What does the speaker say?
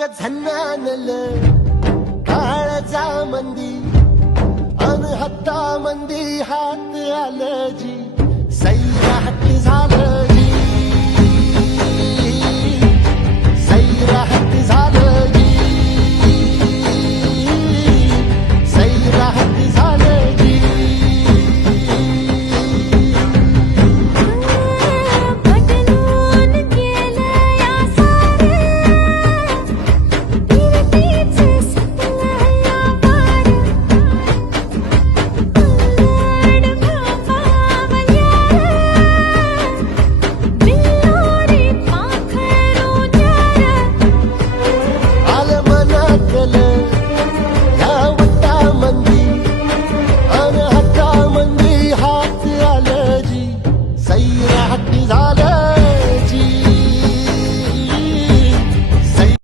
ग झन्नानल काळजा मंदी अन हत्ता मंदी हात आलं जी सैराट झालं